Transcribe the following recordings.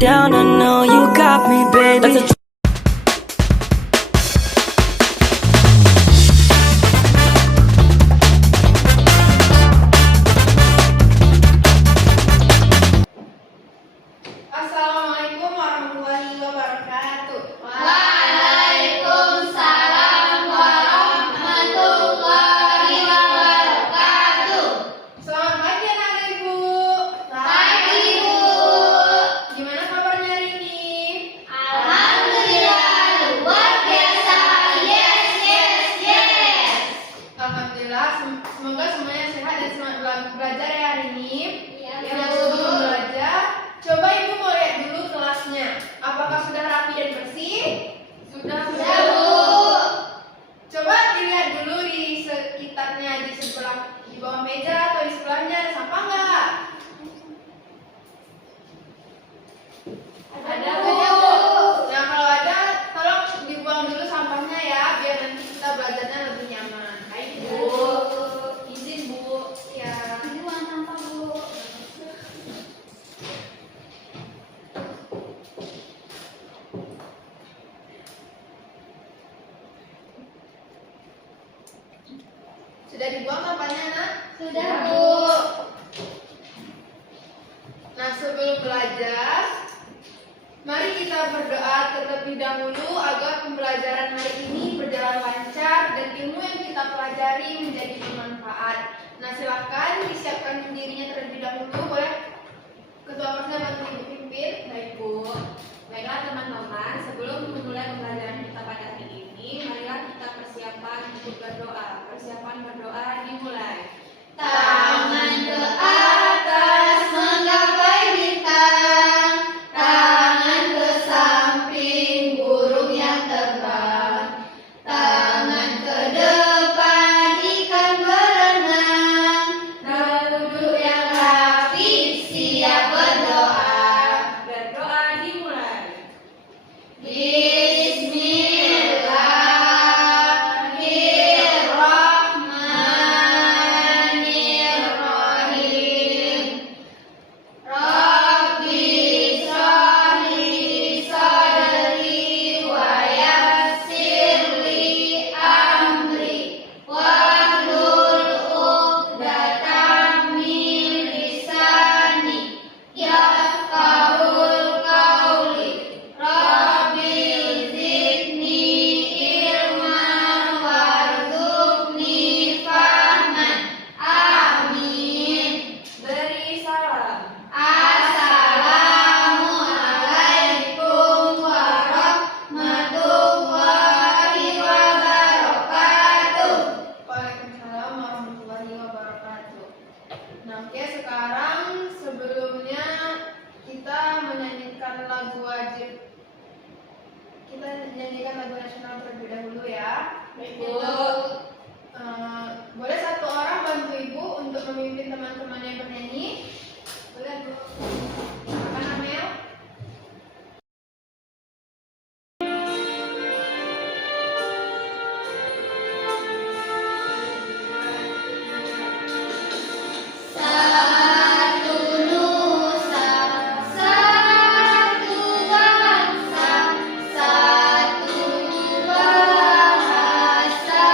down, I know you got me, baby. Assalamualaikum warahmatullahi wabarakatuh. Waalaikumsalam warahmatullahi wabarakatuh. Selamat pagi anak ibu. Pagi Bu. Gimana kabarnya hari ini? Alhamdulillah luar biasa. Yes, yes, yes. Alhamdulillah, semoga semuanya sehat dan semangat belajar ya hari ini. Iya, Ya, Bu. sebelum belajar, coba ibu mau lihat dulu kelasnya. Apakah sudah rapi dan bersih? Sudah, Sudah, Bu. Coba dilihat dulu di sekitarnya, di sebelah, di bawah meja atau di sebelahnya ada sampah nggak? Ada, Bu. Nah, kalau ada, tolong dibuang dulu sampahnya ya, biar nanti kita belajarnya lebih nyaman. Baik, Bu. Izin, Bu. Ya. Ini buang sampah, Bu. Sudah dibuang sampahnya, Nak? Sudah, Bu. Nah, sebelum belajar, mari kita berdoa terlebih dahulu agar pembelajaran hari ini berjalan lancar dan ilmu yang kita pelajari menjadi bermanfaat. Nah, silakan disiapkan dirinya terlebih dahulu. Boleh ketua kelasnya bantu ibu pimpin? Baik, Bu. Baiklah teman-teman, sebelum memulai pembelajaran kita pada hari ini, marilah kita persiapan untuk berdoa. Persiapan berdoa dimulai. Tangan ke atas menggapai bintang, tangan ke samping burung yang terbang, tangan ke depan ikan berenang, duduk yang rapi siap berdoa. Berdoa dimulai. Bismillahirrahmanirrahim. Rabbi shrahli sadri wa yassirli amri wahlul 'uqdatam min lisani yafqahul qawli. Rabbi zidni ilman warzuqni fahman. Amin. Beri salam. Assalamualaikum warahmatullahi wabarakatuh. Waalaikumsalam warahmatullahi wabarakatuh. Nah, oke, sekarang sebelumnya kita menyanyikan lagu wajib. Kita nyanyikan lagu nasional terlebih dahulu ya. Baik, Bu. Boleh satu orang bantu ibu untuk memimpin teman-teman yang bernyanyi? Boleh, Bu. Silakan, Amel. Satu nusa, satu bangsa, satu bahasa.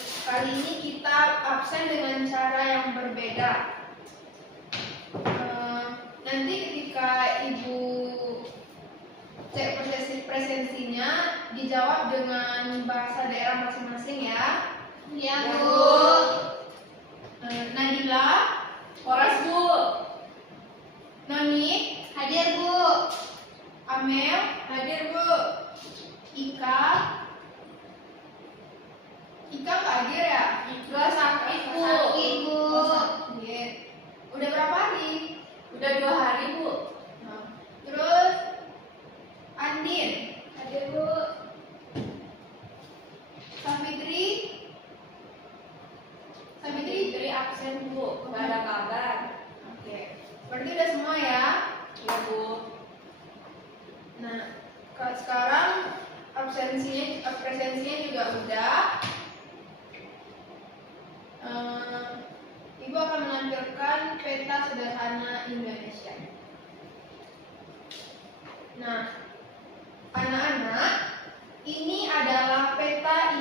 Kali ini kita absen dengan cara yang berbeda. Nanti ketika Ibu cek presensinya dijawab dengan bahasa daerah masing-masing ya. Ya, Bu. Nadila, Horas, Bu. Noni, Hadir, Bu. Amel, hadir Bu. Ika nggak hadir ya? Ika sakit, Bu. Sakit, Bu. Oh, sakit. Udah berapa hari? Udah 2 hari, Bu. Nah, terus Andin, Hadir, Bu. Safitri Fitri absen, Bu. Nggak ada kabar. Oke, berarti udah semua ya? Ya, Bu. Nah, sekarang presensinya juga udah. Ibu akan menampilkan peta sederhana Indonesia. Nah, anak-anak, ini adalah peta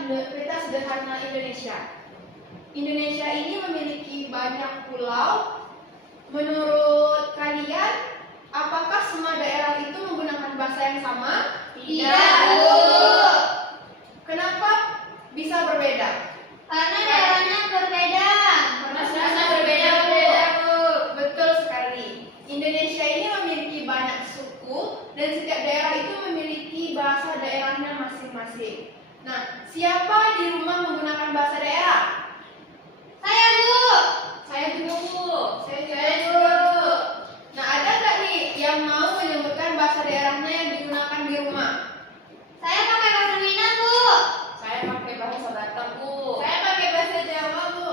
sederhana Indonesia. Indonesia ini memiliki banyak pulau. Menurut kalian, apakah semua daerah itu menggunakan bahasa yang sama? Tidak, Bu. Kenapa bisa berbeda? Karena daerahnya berbeda. Karena berbeda, Bu. Bu. Betul sekali. Indonesia ini memiliki banyak suku dan setiap daerah itu memiliki bahasa daerahnya masing-masing. Nah, siapa di rumah menggunakan bahasa daerah? Saya, Bu. Saya juga, Bu. Saya juga. Nah, ada nggak nih yang mau menyebutkan bahasa daerahnya yang digunakan di rumah? Saya pakai bahasa Minang, Bu. Saya pakai bahasa Batak, Bu. Saya pakai bahasa Jawa, Bu.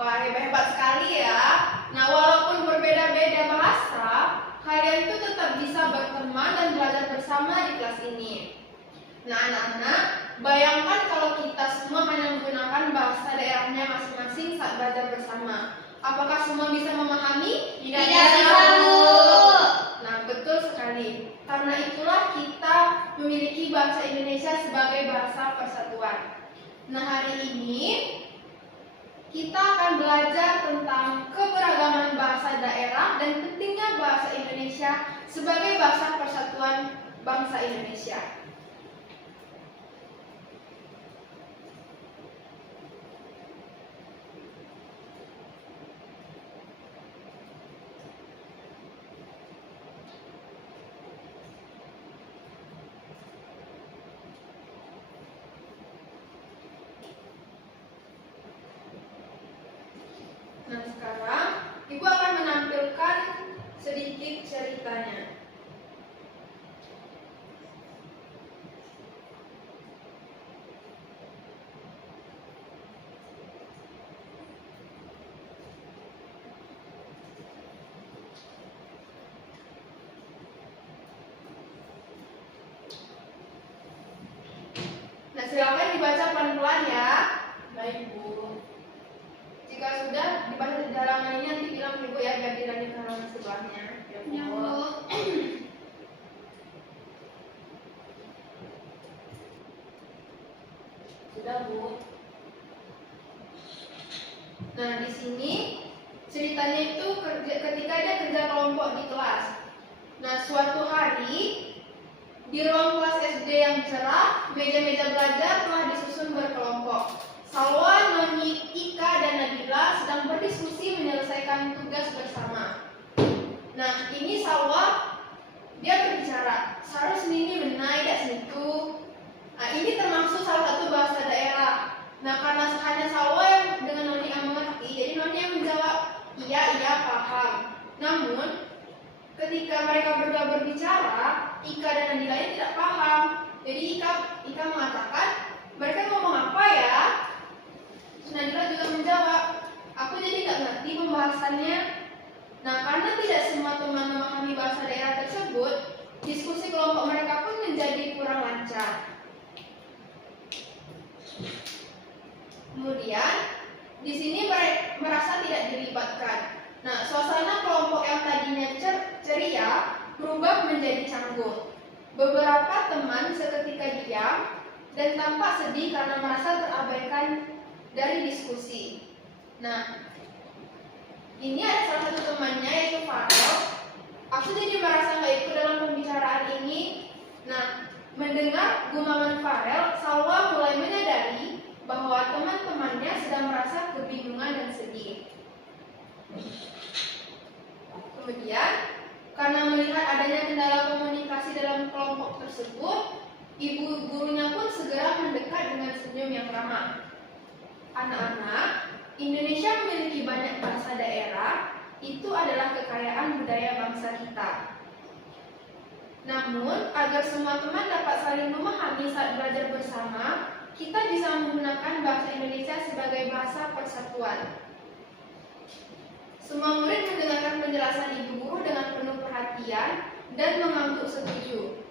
Wah, hebat sekali ya. Nah, walaupun berbeda-beda bahasa, kalian tuh tetap bisa berteman dan belajar bersama di kelas ini. Nah, anak-anak, bayangkan kalau kita semua hanya menggunakan bahasa daerahnya masing-masing saat belajar bersama. Apakah semua bisa memahami? Tidak bisa, Bu. Nah, betul sekali. Karena itulah kita memiliki bahasa Indonesia sebagai bahasa persatuan. Nah, hari ini kita akan belajar tentang keberagaman bahasa daerah dan pentingnya bahasa Indonesia sebagai bahasa persatuan bangsa Indonesia. Nah, sekarang Ibu akan menampilkan sedikit ceritanya. Nah, silakan dibaca pelan-pelan ya. Baik, Bu. Jika sudah dibaca di halaman ini nanti bilang Ibu ya biar tidak di halaman sebelahnya. Ya, Ya, Bu. Bu. Sudah, Bu. Nah, di sini ceritanya itu ketika ada kerja kelompok di kelas. Nah, suatu hari di ruang kelas SD yang cerah, meja-meja belajar telah disusun berkelompok. Salwa, Noni, Ika, dan Nabila sedang berdiskusi menyelesaikan tugas bersama. Nah, ini Salwa, dia berbicara, "Seharusnya ini menai dak situ." Nah, ini termasuk salah satu bahasa daerah. Nah, karena hanya Salwa yang dengan Noni yang mengerti, jadi Noni yang menjawab, iya, paham. Namun, ketika mereka berdua berbicara, Ika dan Nabila ini tidak paham. Jadi Ika mengatakan, mereka ngomong apa ya? Nabila juga menjawab, aku jadi nggak ngerti pembahasannya. Nah, karena tidak semua teman memahami bahasa daerah tersebut, diskusi kelompok mereka pun menjadi kurang lancar. Kemudian, di sini merasa tidak dilibatkan. Nah, suasana kelompok yang tadinya ceria berubah menjadi canggung. Beberapa teman seketika diam dan tampak sedih karena merasa terabaikan dari diskusi. Nah, ini ada salah satu temannya yaitu Farel. Aku jadi merasa nggak ikut dalam pembicaraan ini. Nah, mendengar gumaman Farel, Salwa mulai menyadari bahwa teman-temannya sedang merasa kebingungan dan sedih. Kemudian, karena melihat adanya kendala komunikasi dalam kelompok tersebut, ibu gurunya pun segera mendekat dengan senyum yang ramah. Anak-anak, Indonesia memiliki banyak bahasa daerah, itu adalah kekayaan budaya bangsa kita. Namun, agar semua teman dapat saling memahami saat belajar bersama, kita bisa menggunakan bahasa Indonesia sebagai bahasa persatuan. Semua murid mendengarkan penjelasan ibu guru dengan penuh perhatian dan mengangguk setuju.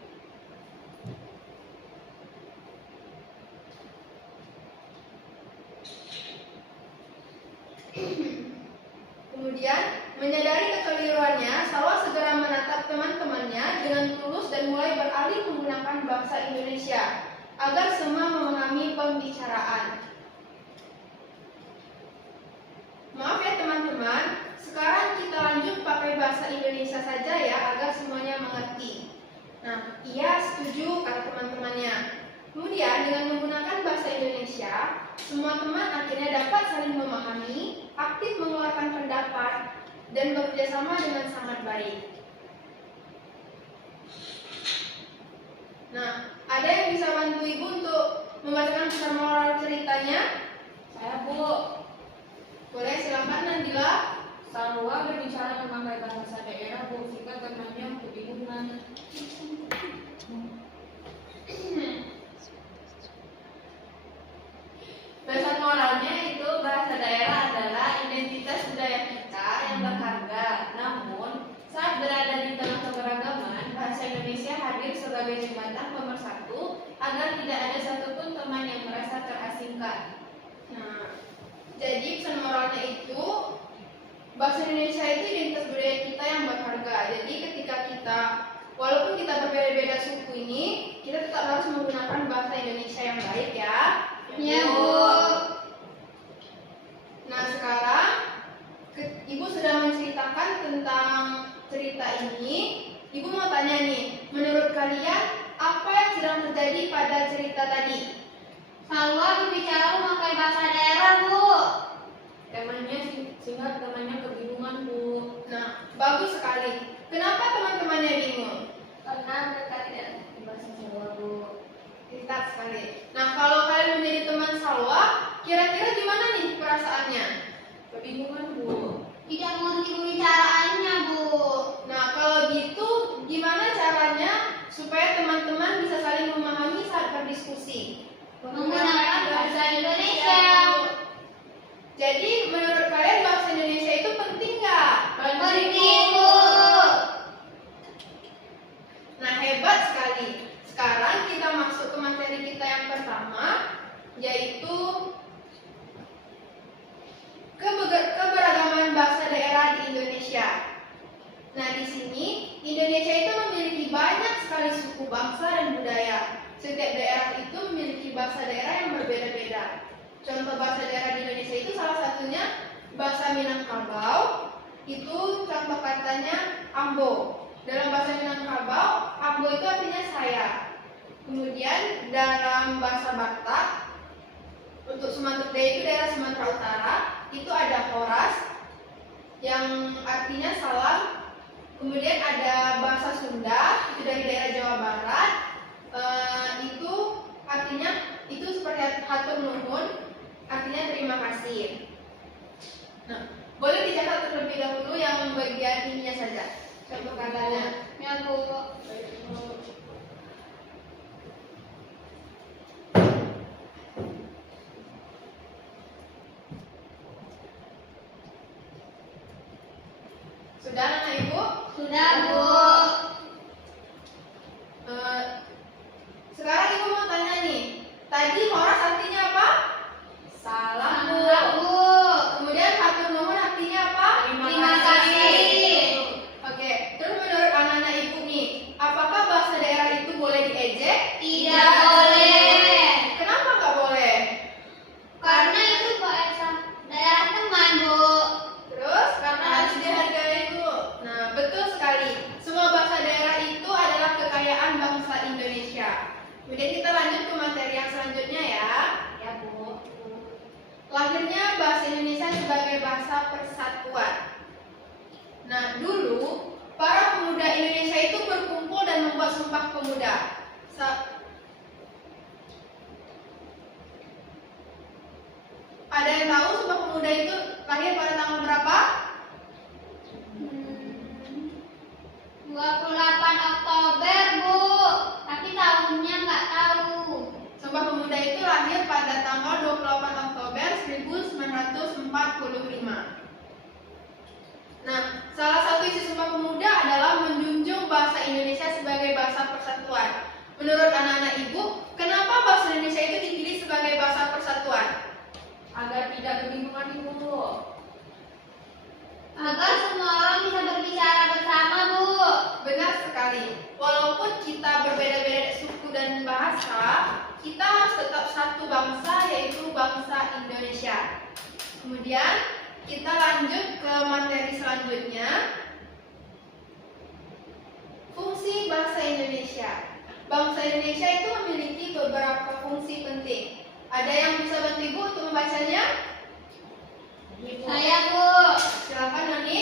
Kemudian, menyadari kekeliruannya, Salwa segera menatap teman-temannya dengan tulus dan mulai beralih menggunakan bahasa Indonesia agar semua memahami pembicaraan. Maaf ya teman-teman, sekarang kita lanjut pakai bahasa Indonesia saja ya agar semuanya mengerti. Nah, iya setuju kata teman-temannya. Kemudian dengan menggunakan bahasa Indonesia, semua teman akhirnya dapat saling memahami, aktif mengeluarkan pendapat, dan bekerja sama dengan sangat baik. Nah, ada yang bisa bantu ibu untuk membacakan pesan moral ceritanya? Saya, Bu. Boleh, silakan Nandila. Salwa berbicara memakai bahasa daerah, Bu, jika temannya kebingungan. Pesan moralnya itu bahasa daerah adalah identitas budaya kita yang berharga. Namun, saat berada di tengah keberagaman, bahasa Indonesia hadir sebagai jembatan pemersatu agar tidak ada satupun teman yang merasa terasingkan. Nah, jadi pesan moralnya itu bahasa Indonesia itu identitas budaya kita yang berharga. Jadi ketika kita, walaupun kita berbeda-beda suku ini, kita tetap harus menggunakan bahasa Indonesia yang baik ya. Ya, Bu. Nah, sekarang Ibu sudah menceritakan tentang cerita ini. Ibu mau tanya nih, menurut kalian apa yang sedang terjadi pada cerita tadi? Salwa berbicara memakai bahasa daerah, Bu. Temanya sehingga temannya kebingungan, Bu. Nah, bagus sekali. Kenapa teman-temannya bingung? Karena mereka tidak mengerti bahasa Jawa, Bu. Pintar sekali. Nah, kalau kalian menjadi teman Salwa, kira-kira gimana nih perasaannya? Kebingungan, Bu. Tidak mengerti pembicaraannya, Bu. Nah, kalau gitu gimana caranya supaya teman-teman bisa saling memahami saat berdiskusi? Menggunakan bahasa Indonesia. Jadi, menurut kalian bahasa Indonesia itu penting nggak? Penting, Bu. Nah, hebat sekali. Sekarang kita masuk ke materi kita yang pertama, yaitu keberagaman bahasa daerah di Indonesia. Nah, di sini Indonesia itu memiliki banyak sekali suku bangsa dan budaya. Setiap daerah itu memiliki bahasa daerah yang berbeda-beda. Contoh bahasa daerah di Indonesia itu salah satunya bahasa Minangkabau. Itu contoh katanya Ambo. Dalam bahasa Minangkabau, Ambo itu artinya saya. Kemudian dalam bahasa Batak, untuk Sumatera itu daerah Sumatera Utara, itu ada Horas yang artinya salam. Kemudian ada bahasa Sunda, itu dari daerah Jawa Barat, itu artinya itu seperti hatur nuhun, artinya terima kasih. Nah, boleh dicatat terlebih dahulu yang bagian ininya saja, contoh katanya. Ya, Bu. Sudah anak ibu? Sudah, Bu. Sekarang ibu mau tanya nih, tadi Horas artinya apa? Salam, Bu. Salam, Bu. Kemudian hatur nuhun artinya apa? Terima kasih. Oke, terus menurut anak-anak ibu nih, apakah bahasa daerah itu boleh diejek? Tidak boleh. Kenapa nggak boleh? Karena itu sebagai bahasa persatuan. Nah, dulu para pemuda Indonesia itu berkumpul dan membuat Sumpah Pemuda. Ada yang tahu Sumpah Pemuda itu lahir pada tanggal berapa? 28 Oktober, Bu. Tapi tahunnya nggak tahu. Sumpah Pemuda itu lahir pada tanggal 28 Oktober 1945. Nah, salah satu isi Sumpah Pemuda adalah menjunjung bahasa Indonesia sebagai bahasa persatuan. Menurut anak-anak Ibu, kenapa bahasa Indonesia itu dipilih sebagai bahasa persatuan? Agar tidak kebingungan, Ibu. Agar semua orang bisa berbicara bersama, Bu. Benar sekali. Walaupun kita berbeda-beda suku dan bahasa, kita harus tetap satu bangsa, yaitu bangsa Indonesia. Kemudian kita lanjut ke materi selanjutnya. Fungsi bahasa Indonesia. Bangsa Indonesia itu memiliki beberapa fungsi penting. Ada yang bisa bantu Ibu untuk membacanya? Saya, Bu. Silakan, Noni.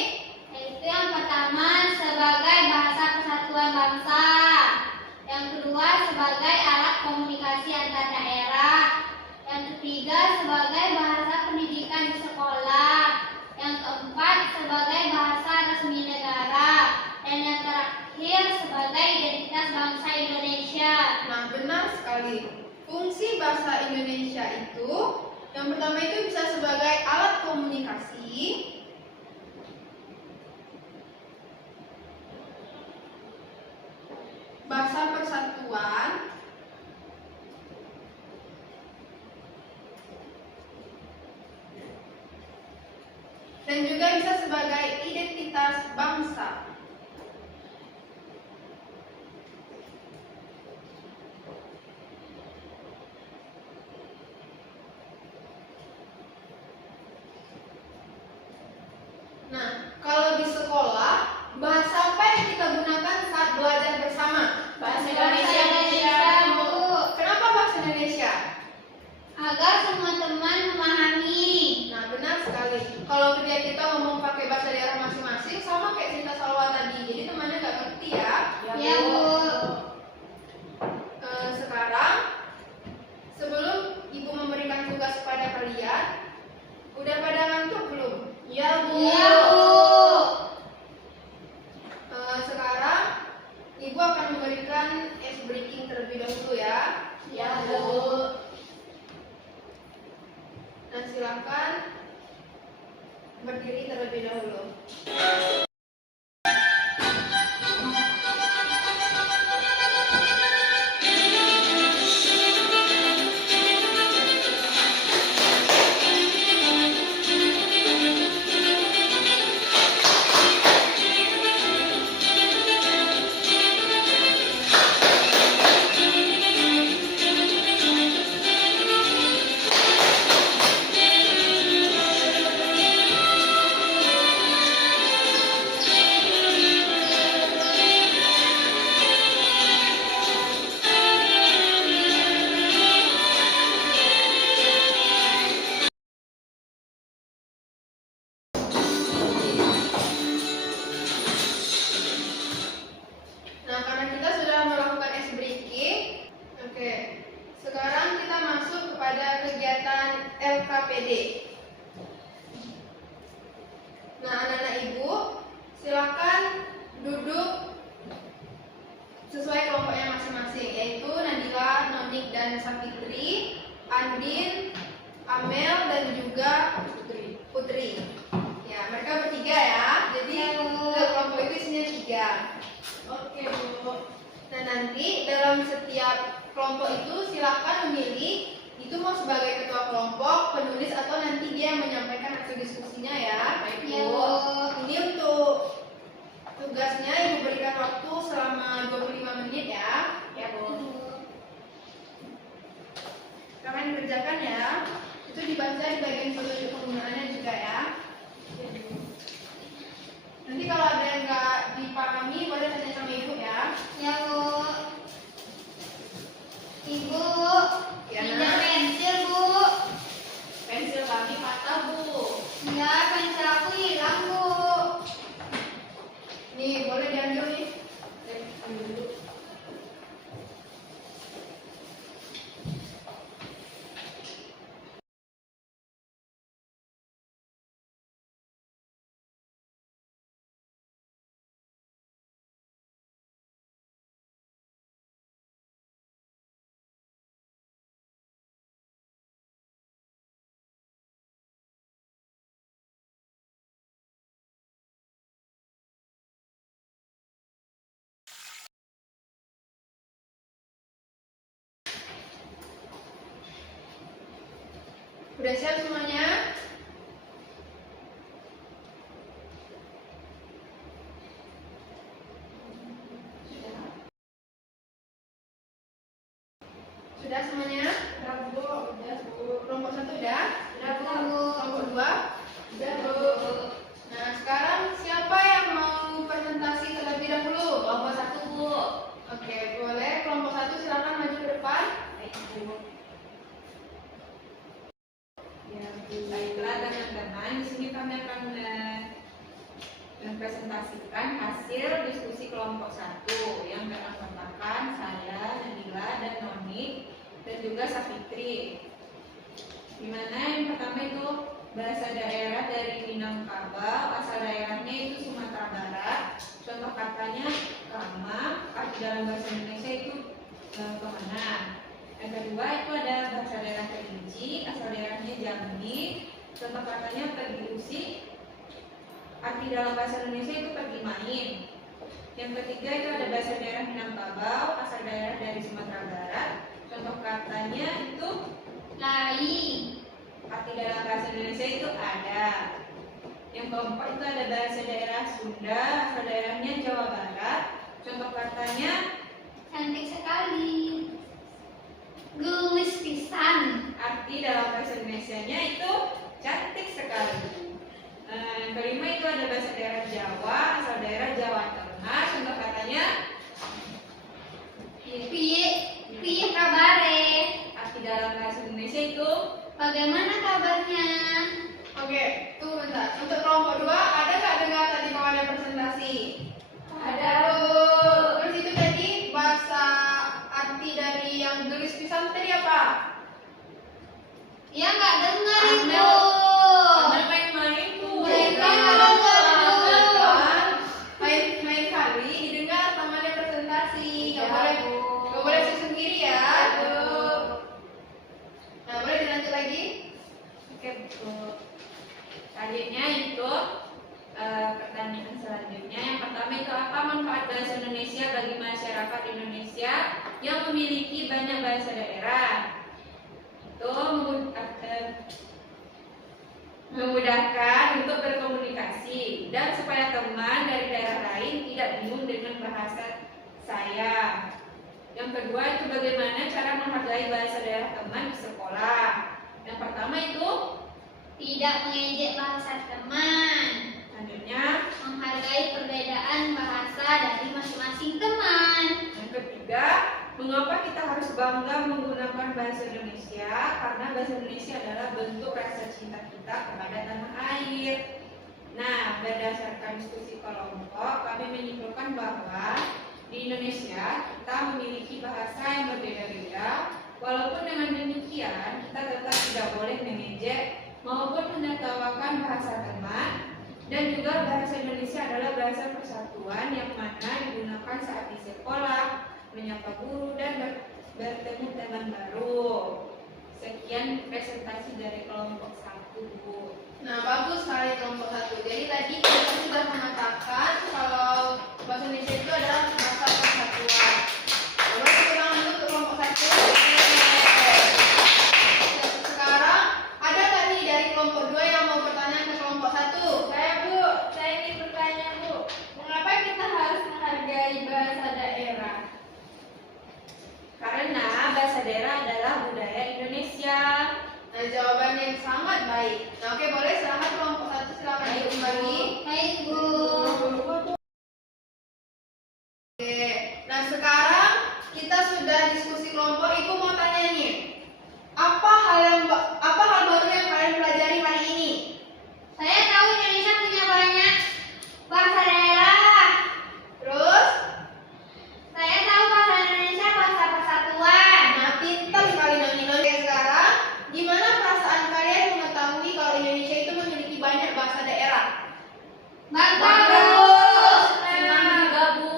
Itu yang pertama sebagai bahasa persatuan bangsa. Yang kedua sebagai alat komunikasi antar daerah. Yang ketiga sebagai bahasa pendidikan di sekolah. Yang keempat sebagai bahasa resmi negara. Dan yang terakhir sebagai identitas bangsa Indonesia. Nah, benar sekali. Fungsi bahasa Indonesia itu, yang pertama itu bisa sebagai alat komunikasi, bahasa persatuan, dan juga bisa sebagai identitas bangsa. Nah, kalau di sekolah, bahasa apa yang kita gunakan saat belajar bersama? Bahasa Indonesia, Bu. Kenapa bahasa Indonesia? Agar semua teman memahami. Nah, benar sekali. Kalau kerja kita ngomong pakai bahasa daerah masing-masing, sama kayak cerita Salwa tadi. Jadi temannya nggak ngerti ya. Ya, Bu. Sekarang, sebelum Ibu memberikan tugas kepada kalian, udah pada ngantuk belum? Ya, Bu. Ya, Bu. Sekarang Ibu akan memberikan ice breaking terlebih dahulu ya. Ya, Bu. Nah, silakan berdiri terlebih dahulu. Nah, karena kita sudah melakukan ice breaking, oke. Sekarang kita masuk kepada kegiatan LKPD. Nah, anak-anak Ibu, silakan duduk sesuai kelompoknya masing-masing, yaitu Nadila, Nonik, dan Safitri, Andin, Amel, dan juga Putri. Ya, mereka bertiga ya. Jadi kelompok itu isinya 3. Oke, Bu. Nah, nanti dalam setiap kelompok itu silakan memilih itu mau sebagai ketua kelompok, penulis, atau nanti dia yang menyampaikan hasil diskusinya ya. Baik, Bu. Ya, Bu. Ini untuk tugasnya Ibu berikan waktu selama 25 menit ya. Ya, Bu. Silakan dikerjakan ya. Itu dibaca di bagian petunjuk penggunaannya juga ya. Nanti kalau ada yang nggak dipahami boleh tanya sama Ibu ya. Ya, Bu. Ibu, Ya, pinjam Nak. pensil, Bu. Pensil kami patah, Bu. Ya, Udah siap semuanya? Sudah semuanya? Udah Bu, udah Bu. Kelompok 1 udah? Udah Bu. Kelompok 2? Udah Bu. Nah, sekarang siapa yang mau presentasi terlebih dahulu? Kelompok 1 Bu. Oke, boleh. Kelompok 1 silakan maju ke depan. Baik Bu. Ya, baiklah teman-teman, di sini kami akan mempresentasikan hasil diskusi kelompok 1 yang beranggotakan saya, Nabila, dan Noni, dan juga Safitri. Dimana yang pertama itu bahasa daerah dari Minangkabau, asal daerahnya itu Sumatera Barat. Contoh katanya Rama, arti dalam bahasa Indonesia itu kemana. Yang kedua itu ada bahasa daerah Kerinci, asal daerahnya Jambi. Contoh katanya pergi usik, arti dalam bahasa Indonesia itu pergi main. Yang ketiga itu ada bahasa daerah Minangkabau, asal daerah dari Sumatera Barat. Contoh katanya itu Lain. arti dalam bahasa Indonesia itu ada. Yang keempat itu ada bahasa daerah Sunda, asal daerahnya Jawa Barat. Contoh katanya Cantik sekali. Gelis pisan. arti dalam bahasa Indonesianya itu cantik sekali. Yang kelima itu ada bahasa daerah Jawa, asal daerah Jawa Tengah. Contoh katanya Piye, piye kabare? arti dalam bahasa Indonesia itu Bagaimana kabarnya? Oke, tunggu bentar. Untuk kelompok 2, ada nggak dengar tadi kawannya presentasi? ada. Terus itu tadi bahasa arti dari yang gelis pisan tadi apa? Ya nggak dengar Anda- itu. Anda main-main tuh. Main kali didengar temannya presentasi. Ya, Nggak Bu. boleh sendiri ya. Bu. Nah, boleh dilanjut lagi? Oke, Bu. Selanjutnya itu pertanyaan selanjutnya. Yang pertama itu apa manfaat bahasa Indonesia bagi masyarakat Indonesia yang memiliki banyak bahasa daerah? Itu memudahkan untuk berkomunikasi dan supaya teman dari daerah lain tidak bingung dengan bahasa saya. Yang kedua itu bagaimana cara menghargai bahasa daerah teman di sekolah. Yang pertama itu Tidak mengejek bahasa teman. selanjutnya. Menghargai perbedaan bahasa dari masing-masing teman. Yang ketiga, mengapa kita harus bangga menggunakan bahasa Indonesia? Karena bahasa Indonesia adalah bentuk rasa cinta kita kepada tanah air. Nah, berdasarkan diskusi kelompok, kami menyimpulkan bahwa di Indonesia kita memiliki bahasa yang berbeda-beda. Walaupun dengan demikian, kita tetap tidak boleh mengejek maupun menertawakan bahasa teman. Dan juga bahasa Indonesia adalah bahasa persatuan yang mana digunakan saat di sekolah, menyapa guru, dan bertemu teman baru. Sekian presentasi dari kelompok 1, Bu. Nah, bagus sekali kelompok 1. Jadi tadi kita sudah mengatakan kalau bahasa Indonesia itu adalah bahasa persatuan. Boleh tepuk tangan dulu untuk kelompok 1. Sekarang ada nggak nih dari kelompok 2 yang mau bertanya ke kelompok 1? Saya, Bu, saya ingin bertanya, Bu. Mengapa kita harus menghargai bahasa daerah? Karena bahasa daerah adalah budaya Indonesia. Nah, jawaban yang sangat baik. Nah, oke, boleh silakan kelompok 1 silakan kembali. Baik, Bu. Oke. Nah, sekarang kita sudah diskusi kelompok. Ibu mau tanya nih. Apa hal baru yang kalian pelajari hari ini? Saya tahu Indonesia punya banyak bahasa daerah. Terus? Saya tahu bahasa Indonesia bahasa persatuan. Nah, pintar sekali Noni. Oke, sekarang gimana perasaan kalian mengetahui kalau Indonesia itu memiliki banyak bahasa daerah? Bangga, Bu. Senang juga, Bu.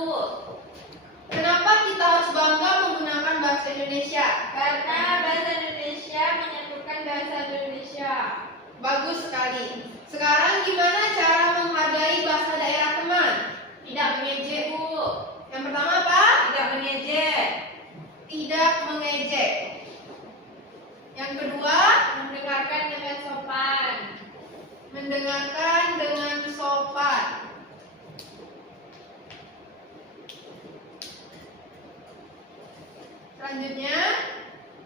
Kenapa kita harus bangga menggunakan bahasa Indonesia? Karena bahasa Indonesia menyatukan bahasa Indonesia. Bagus sekali. Sekarang gimana cara menghargai bahasa daerah teman? Tidak mengejek, Bu. Yang pertama apa? Tidak mengejek. Tidak mengejek. Yang kedua, mendengarkan dengan sopan. Mendengarkan dengan sopan. Selanjutnya,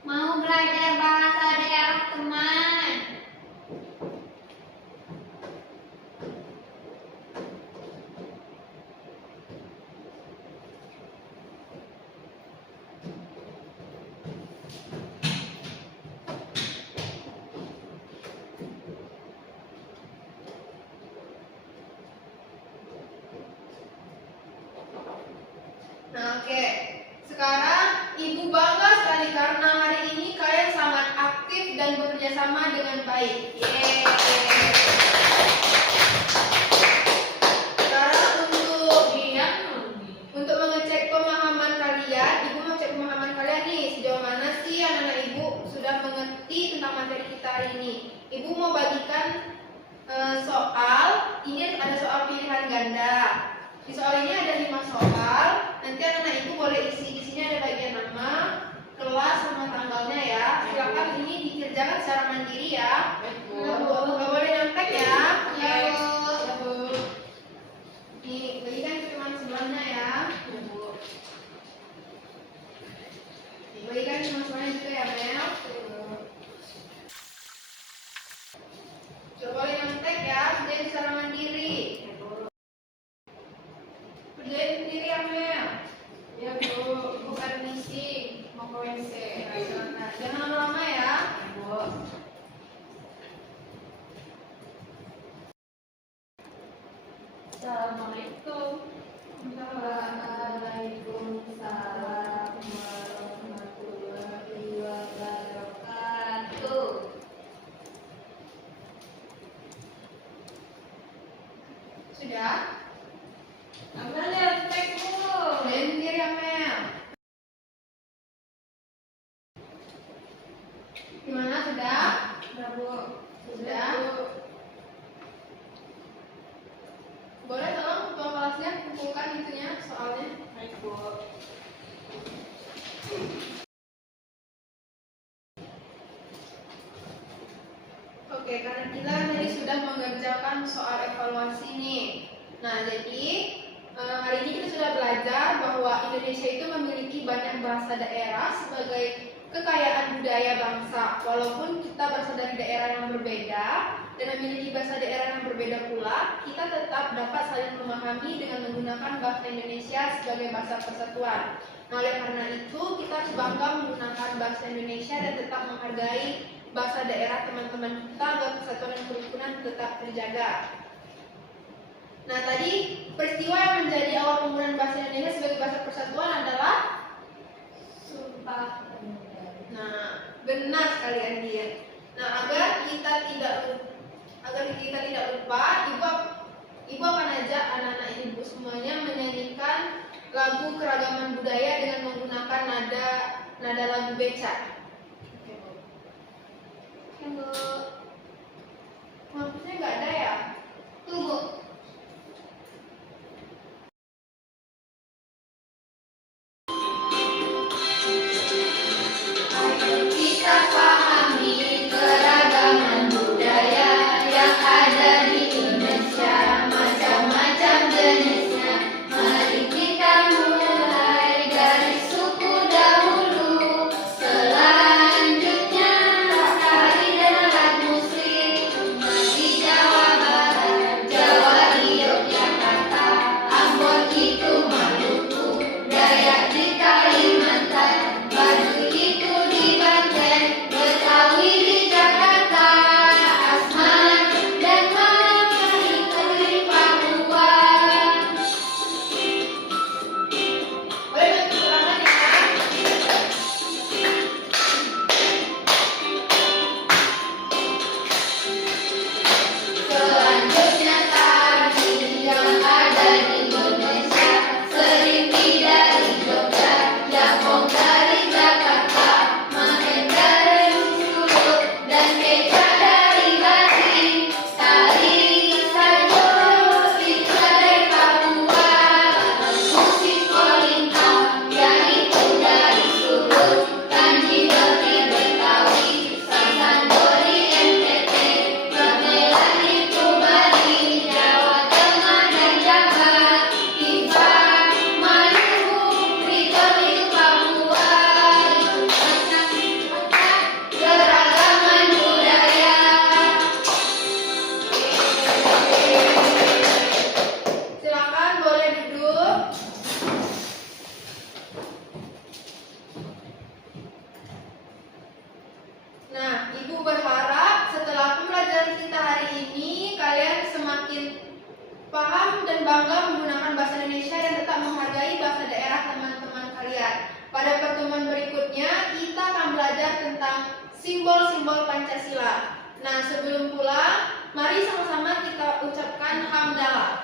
Mau belajar bahasa daerah teman. nah oke. Sekarang Ibu bangga sekali karena hari ini kalian sangat aktif dan bekerja sama dengan baik. Yeay. Sekarang untuk mengecek pemahaman kalian, Ibu mau cek pemahaman kalian nih, sejauh mana sih anak-anak Ibu sudah mengerti tentang materi kita hari ini. Ibu mau bagikan soal, ini ada soal pilihan ganda. Di soal ini ada 5 soal. Nanti anak-anak Ibu boleh isi. Di sini ada bagian nama, kelas sama tanggalnya ya. Silakan ini dikerjakan secara mandiri ya. Nggak boleh nyontek ya. Ya, Bu. Nih, bagikan ke teman sebelahnya ya. Nih, bagikan ke teman sebelahnya juga ya, Mel. Nggak boleh nyontek ya. Kerjain secara mandiri. Kerjain sendiri ya, Mel. Ya Bu, bukan misi, mau ke WC. Nah, jangan lama-lama ya. Bu. Assalamualaikum. Waalaikumsalam warahmatullahi wabarakatuh. Sudah? Ambil nyontek Bu. Kerjain sendiri ya, Mel. Gimana, sudah? Sudah Bu. Sudah? Boleh tolong ketua kelasnya kumpulkan itunya soalnya. Baik Bu. Oke, karena kita tadi sudah mengerjakan soal evaluasi nih. Nah, jadi hari ini kita sudah belajar bahwa Indonesia itu memiliki banyak bahasa daerah sebagai kekayaan budaya bangsa. Walaupun kita berasal dari daerah yang berbeda dan memiliki bahasa daerah yang berbeda pula, kita tetap dapat saling memahami dengan menggunakan bahasa Indonesia sebagai bahasa persatuan. Nah, oleh karena itu, kita harus bangga menggunakan bahasa Indonesia dan tetap menghargai bahasa daerah teman-teman kita agar persatuan dan kerukunan tetap terjaga. Nah, tadi peristiwa yang menjadi awal penggunaan bahasa Indonesia sebagai bahasa persatuan adalah Sumpah. nah, benar sekali Andir. Nah, agar kita tidak lupa, ibu akan ajak anak-anak ibu semuanya menyanyikan lagu keragaman budaya dengan menggunakan nada lagu becak. Bu. Maksudnya nggak ada ya? Tunggu. Kita pahami keragaman budaya yang ada di Indonesia, macam-macam jenisnya. Mari kita mulai dari suku dahulu, selalu Pancasila. Nah, sebelum pulang, mari sama-sama kita ucapkan hamdalah.